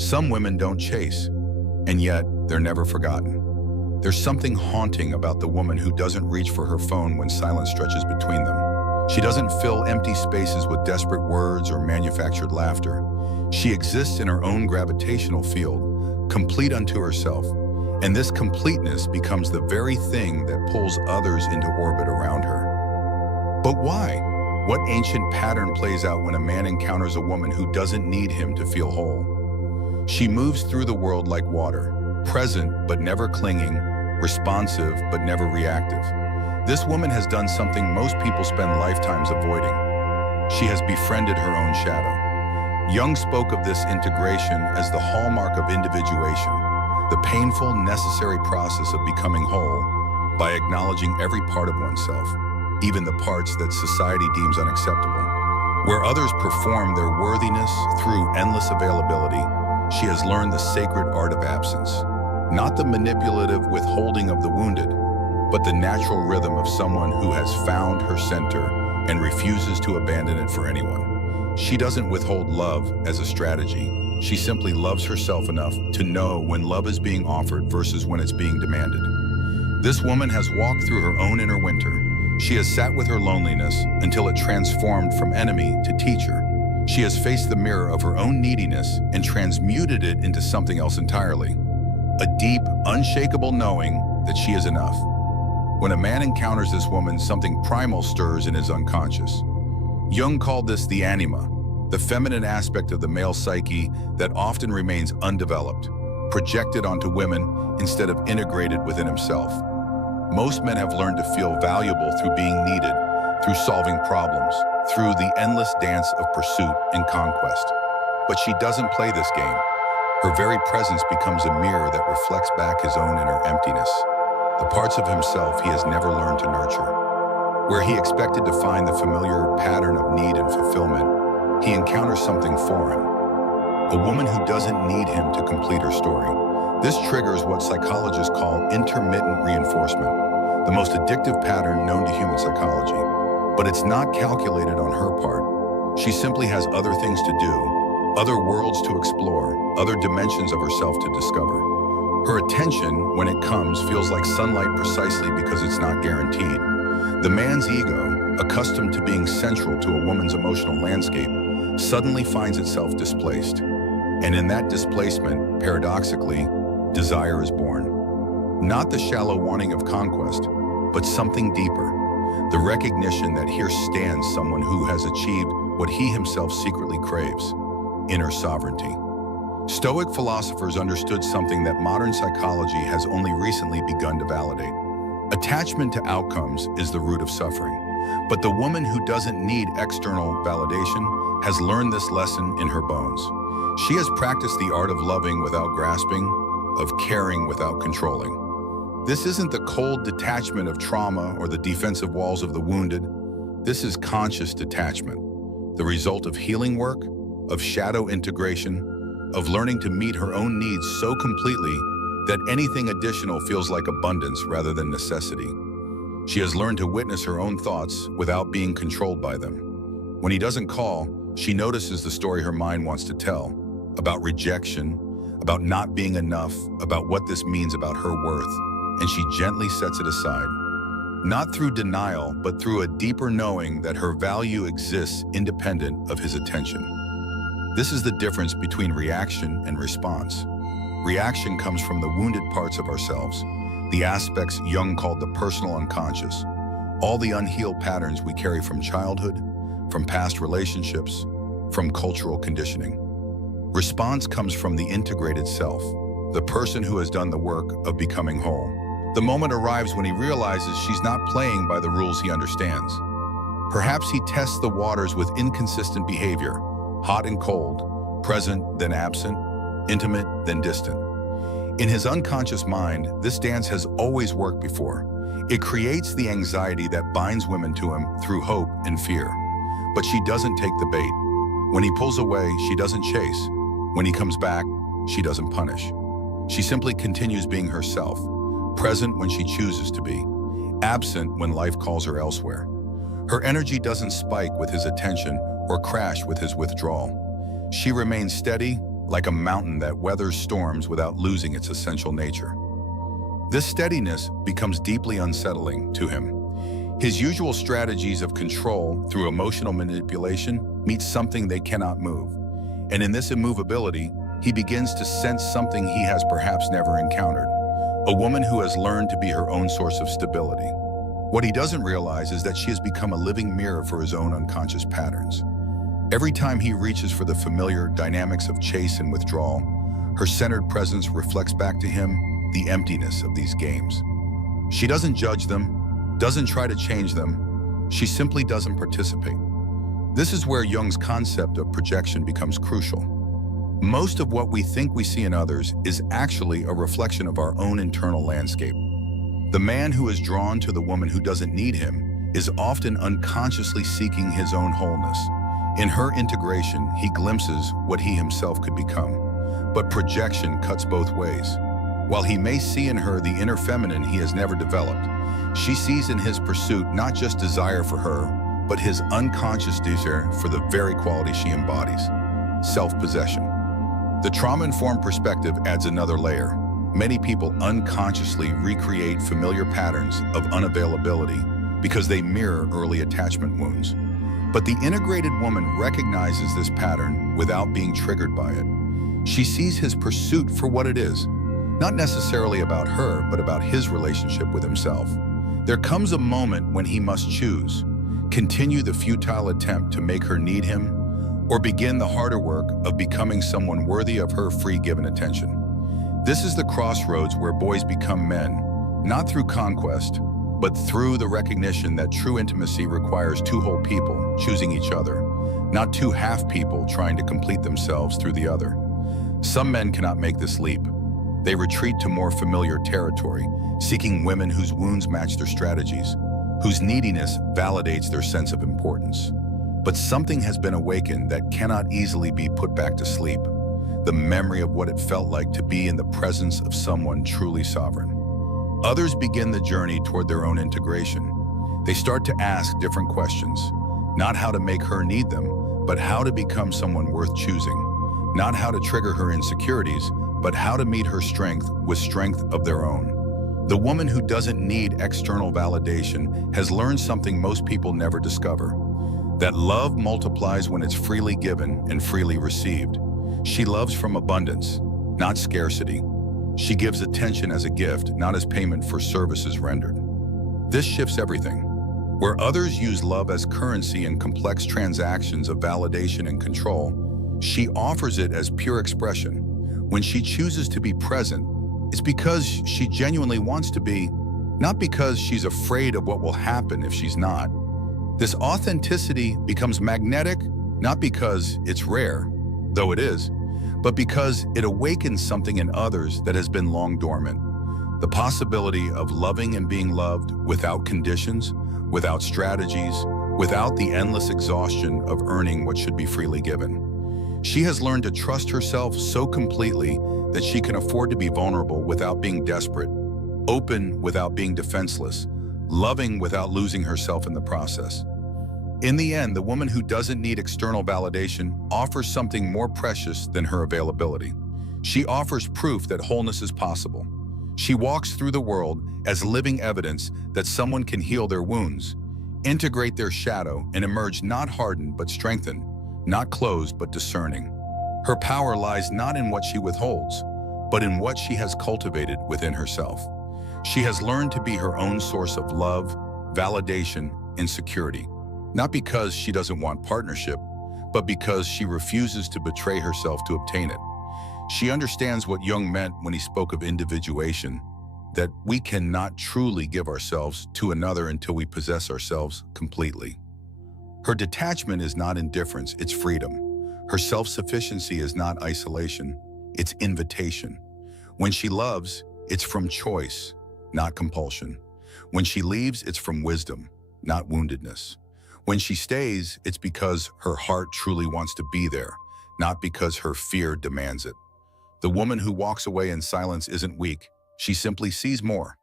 Some women don't chase, and yet they're never forgotten. There's something haunting about the woman who doesn't reach for her phone when silence stretches between them. She doesn't fill empty spaces with desperate words or manufactured laughter. She exists in her own gravitational field, complete unto herself, and this completeness becomes the very thing that pulls others into orbit around her. But why? What ancient pattern plays out when a man encounters a woman who doesn't need him to feel whole? She moves through the world like water, present but never clinging, responsive but never reactive. This woman has done something most people spend lifetimes avoiding. She has befriended her own shadow. Jung spoke of this integration as the hallmark of individuation, the painful, necessary process of becoming whole by acknowledging every part of oneself, even the parts that society deems unacceptable. Where others perform their worthiness through endless availability, she has learned the sacred art of absence, not the manipulative withholding of the wounded, but the natural rhythm of someone who has found her center and refuses to abandon it for anyone. She doesn't withhold love as a strategy. She simply loves herself enough to know when love is being offered versus when it's being demanded. This woman has walked through her own inner winter. She has sat with her loneliness until it transformed from enemy to teacher. She has faced the mirror of her own neediness and transmuted it into something else entirely. A deep, unshakable knowing that she is enough. When a man encounters this woman, something primal stirs in his unconscious. Jung called this the anima, the feminine aspect of the male psyche that often remains undeveloped, projected onto women instead of integrated within himself. Most men have learned to feel valuable through being needed, through solving problems, through the endless dance of pursuit and conquest. But she doesn't play this game. Her very presence becomes a mirror that reflects back his own inner emptiness, the parts of himself he has never learned to nurture. Where he expected to find the familiar pattern of need and fulfillment, he encounters something foreign. A woman who doesn't need him to complete her story. This triggers what psychologists call intermittent reinforcement, the most addictive pattern known to human psychology. But it's not calculated on her part. She simply has other things to do, other worlds to explore, other dimensions of herself to discover. Her attention, when it comes, feels like sunlight precisely because it's not guaranteed. The man's ego, accustomed to being central to a woman's emotional landscape, suddenly finds itself displaced. And in that displacement, paradoxically, desire is born. Not the shallow wanting of conquest, but something deeper. The recognition that here stands someone who has achieved what he himself secretly craves, inner sovereignty. Stoic philosophers understood something that modern psychology has only recently begun to validate. Attachment to outcomes is the root of suffering, but the woman who doesn't need external validation has learned this lesson in her bones. She has practiced the art of loving without grasping, of caring without controlling. This isn't the cold detachment of trauma or the defensive walls of the wounded. This is conscious detachment, the result of healing work, of shadow integration, of learning to meet her own needs so completely that anything additional feels like abundance rather than necessity. She has learned to witness her own thoughts without being controlled by them. When he doesn't call, she notices the story her mind wants to tell, about rejection, about not being enough, about what this means about her worth, and she gently sets it aside. Not through denial, but through a deeper knowing that her value exists independent of his attention. This is the difference between reaction and response. Reaction comes from the wounded parts of ourselves, the aspects Jung called the personal unconscious, all the unhealed patterns we carry from childhood, from past relationships, from cultural conditioning. Response comes from the integrated self, the person who has done the work of becoming whole. The moment arrives when he realizes she's not playing by the rules he understands. Perhaps he tests the waters with inconsistent behavior, hot and cold, present then absent, intimate then distant. In his unconscious mind, this dance has always worked before. It creates the anxiety that binds women to him through hope and fear. But she doesn't take the bait. When he pulls away, she doesn't chase. When he comes back, she doesn't punish. She simply continues being herself, present when she chooses to be, absent when life calls her elsewhere. Her energy doesn't spike with his attention or crash with his withdrawal. She remains steady, like a mountain that weathers storms without losing its essential nature. This steadiness becomes deeply unsettling to him. His usual strategies of control through emotional manipulation meet something they cannot move. And in this immovability, he begins to sense something he has perhaps never encountered, a woman who has learned to be her own source of stability. What he doesn't realize is that she has become a living mirror for his own unconscious patterns. Every time he reaches for the familiar dynamics of chase and withdrawal, her centered presence reflects back to him the emptiness of these games. She doesn't judge them, doesn't try to change them, she simply doesn't participate. This is where Jung's concept of projection becomes crucial. Most of what we think we see in others is actually a reflection of our own internal landscape. The man who is drawn to the woman who doesn't need him is often unconsciously seeking his own wholeness. In her integration, he glimpses what he himself could become. But projection cuts both ways. While he may see in her the inner feminine he has never developed, she sees in his pursuit not just desire for her, but his unconscious desire for the very quality she embodies: self-possession. The trauma-informed perspective adds another layer. Many people unconsciously recreate familiar patterns of unavailability because they mirror early attachment wounds. But the integrated woman recognizes this pattern without being triggered by it. She sees his pursuit for what it is, not necessarily about her, but about his relationship with himself. There comes a moment when he must choose: continue the futile attempt to make her need him, or begin the harder work of becoming someone worthy of her free-given attention. This is the crossroads where boys become men, not through conquest, but through the recognition that true intimacy requires two whole people choosing each other, not two half people trying to complete themselves through the other. Some men cannot make this leap. They retreat to more familiar territory, seeking women whose wounds match their strategies, whose neediness validates their sense of importance. But something has been awakened that cannot easily be put back to sleep: the memory of what it felt like to be in the presence of someone truly sovereign. Others begin the journey toward their own integration. They start to ask different questions, not how to make her need them, but how to become someone worth choosing, not how to trigger her insecurities, but how to meet her strength with strength of their own. The woman who doesn't need external validation has learned something most people never discover: that love multiplies when it's freely given and freely received. She loves from abundance, not scarcity. She gives attention as a gift, not as payment for services rendered. This shifts everything. Where others use love as currency in complex transactions of validation and control, she offers it as pure expression. When she chooses to be present, it's because she genuinely wants to be, not because she's afraid of what will happen if she's not. This authenticity becomes magnetic, not because it's rare, though it is, but because it awakens something in others that has been long dormant. The possibility of loving and being loved without conditions, without strategies, without the endless exhaustion of earning what should be freely given. She has learned to trust herself so completely that she can afford to be vulnerable without being desperate, open without being defenseless, loving without losing herself in the process. In the end, the woman who doesn't need external validation offers something more precious than her availability. She offers proof that wholeness is possible. She walks through the world as living evidence that someone can heal their wounds, integrate their shadow, and emerge not hardened but strengthened, not closed but discerning. Her power lies not in what she withholds, but in what she has cultivated within herself. She has learned to be her own source of love, validation, and security, not because she doesn't want partnership, but because she refuses to betray herself to obtain it. She understands what Jung meant when he spoke of individuation, that we cannot truly give ourselves to another until we possess ourselves completely. Her detachment is not indifference, it's freedom. Her self-sufficiency is not isolation, it's invitation. When she loves, it's from choice, not compulsion. When she leaves, it's from wisdom, not woundedness. When she stays, it's because her heart truly wants to be there, not because her fear demands it. The woman who walks away in silence isn't weak, she simply sees more.